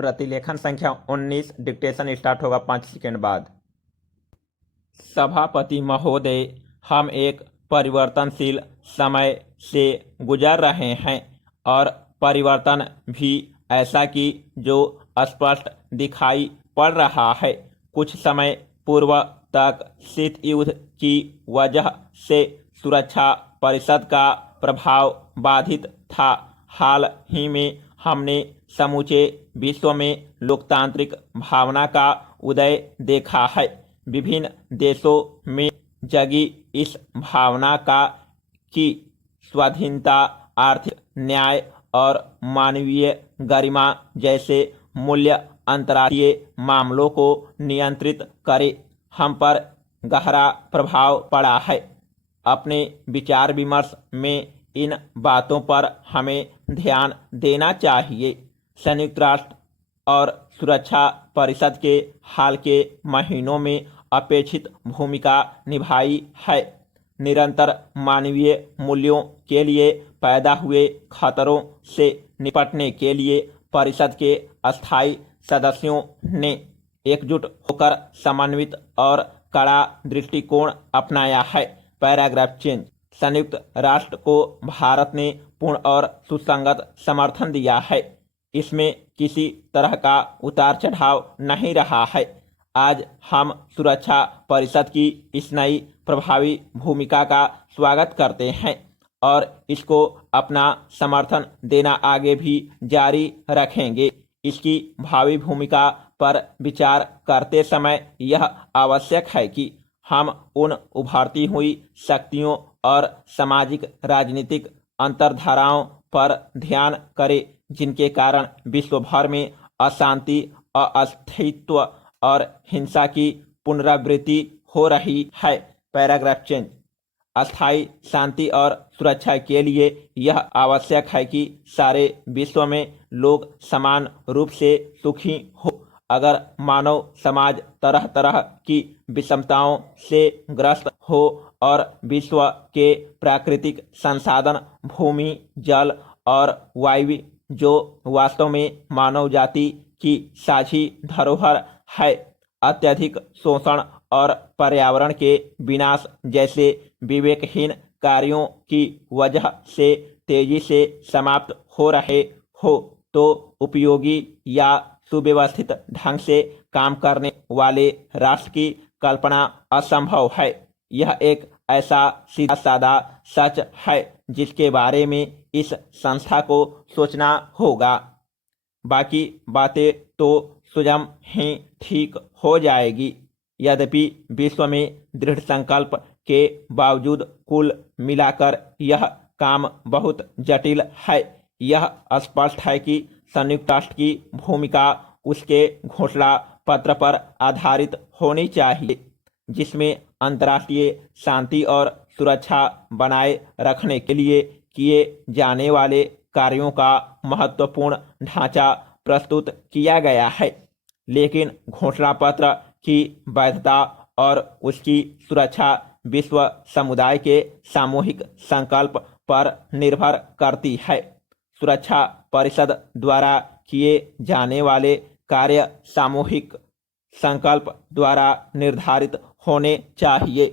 प्रतिलेखन संख्या 19। Dictation start होगा 5 सेकंड बाद। सभापति महोदय, हम एक परिवर्तनशील समय से गुजर रहे हैं और परिवर्तन भी ऐसा कि जो स्पष्ट दिखाई पड़ रहा है। कुछ समय पूर्व तक शीत युद्ध की वजह से सुरक्षा परिषद का प्रभाव बाधित था। हाल ही में हमने समूचे विश्व में लोकतांत्रिक भावना का उदय देखा है। विभिन्न देशों में जगी इस भावना का कि स्वाधीनता, आर्थिक न्याय और मानवीय गरिमा जैसे मूल्य अंतर्राष्ट्रीय मामलों को नियंत्रित करे, हम पर गहरा प्रभाव पड़ा है। अपने विचार विमर्श में इन बातों पर हमें ध्यान देना चाहिए। संयुक्त राष्ट्र और सुरक्षा परिषद के हाल के महीनों में अपेक्षित भूमिका निभाई है। निरंतर मानवीय मूल्यों के लिए पैदा हुए खतरों से निपटने के लिए परिषद के अस्थायी सदस्यों ने एकजुट होकर समन्वित और कड़ा दृष्टिकोण अपनाया है। Paragraph change. संयुक्त राष्ट्र को भारत ने पूर्ण और सुसंगत समर्थन दिया है। इसमें किसी तरह का उतार चढ़ाव नहीं रहा है। आज हम सुरक्षा परिषद की इस नई प्रभावी भूमिका का स्वागत करते हैं और इसको अपना समर्थन देना आगे भी जारी रखेंगे। इसकी भावी भूमिका पर विचार करते समय यह आवश्यक है कि हम उन उभरती हुई शक्तियों और सामाजिक राजनीतिक अंतर्धाराओं पर ध्यान करें जिनके कारण विश्व भर में अशांति, अस्थिरता और हिंसा की पुनरावृत्ति हो रही है। Paragraph change. अस्थायी शांति और सुरक्षा के लिए यह आवश्यक है कि सारे विश्व में लोग समान रूप से सुखी हो। अगर मानव समाज तरह तरह की विषमताओं से ग्रस्त हो और विश्व के प्राकृतिक संसाधन भूमि, जल और वायु, जो वास्तव में मानव जाति की साझी धरोहर है, अत्यधिक शोषण और पर्यावरण के विनाश जैसे विवेकहीन कार्यों की वजह से तेजी से समाप्त हो रहे हो, तो उपयोगी या सुव्यवस्थित ढंग से काम करने वाले राष्ट्र की कल्पना असंभव है। यह एक ऐसा सीधा साधा सच है जिसके बारे में इस संस्था को सोचना होगा। बाकी बातें तो स्वयं ही ठीक हो जाएगी। यद्यपि विश्व में दृढ़ संकल्प के बावजूद कुल मिलाकर यह काम बहुत जटिल है। यह स्पष्ट है कि संयुक्त राष्ट्र की भूमिका उसके घोषणा पत्र पर आधारित होनी चाहिए, जिसमें अंतर्राष्ट्रीय शांति और सुरक्षा बनाए रखने के लिए किए जाने वाले कार्यों का महत्वपूर्ण ढांचा प्रस्तुत किया गया है। लेकिन घोषणा पत्र की वैधता और उसकी सुरक्षा विश्व समुदाय के सामूहिक संकल्प पर निर्भर करती है। सुरक्षा परिषद द्वारा किए जाने वाले कार्य सामूहिक संकल्प द्वारा निर्धारित होने चाहिए।